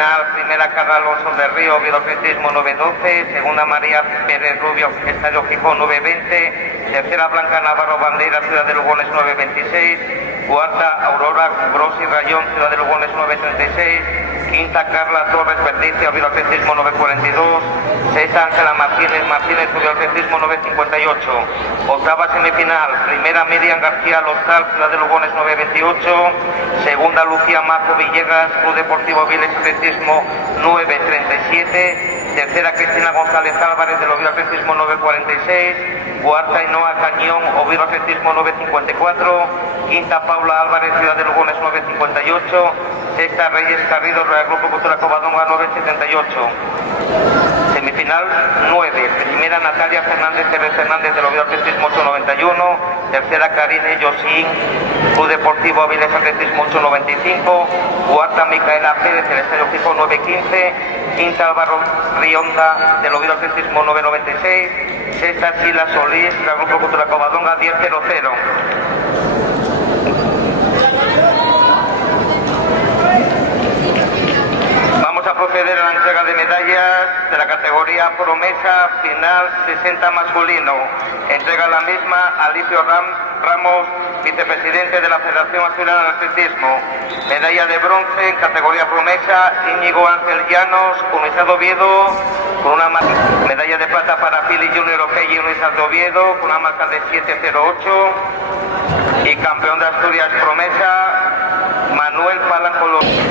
semifinal, primera Carla Alonso del Río, Violocletismo 912, segunda María Pérez Rubio, Estadio Gijón 920, tercera Blanca Navarro Bandera, Ciudad de Lugones 926, cuarta Aurora Grossi Rayón, Ciudad de Lugones 936, quinta Carla Torres Verdicia, Violocletismo 942, sexta Ángela Martínez, Violocletismo 958, octava semifinal, primera Miriam García Lostal, Ciudad de Lugones 928, segunda Lucía Marco Villegas, Club Deportivo Viles Atletismo 937, tercera Cristina González Álvarez del Oviedo Atletismo 946, cuarta Inoa Cañón, Oviedo Atletismo 954, quinta Paula Álvarez, Ciudad de Lugones 958, sexta Reyes Garrido, Real Grupo Cultura Covadonga 978. Semifinal 9, primera Natalia Fernández del Oviedo Atletismo 891, tercera Karine Yosín, Club Deportivo Avilés Atletismo 895, cuarta Micaela Pérez del Estadio Gijón 915, quinta Álvaro Rionda del Oviedo Atletismo 996, sexta Sila Solís, Real Grupo Cultura Covadonga 1000. Vamos a proceder a la entrega de medallas de la categoría promesa final 60 masculino. Entrega la misma a Alicio Ramos, vicepresidente de la Federación Asturiana de Atletismo. Medalla de bronce en categoría promesa, Íñigo Ángel Llanos, Universidad de Oviedo, con una medalla de plata para Pili Junior Okelli, Universidad de Oviedo, con una marca de 708. Y campeón de Asturias promesa, Manuel Palan Colón.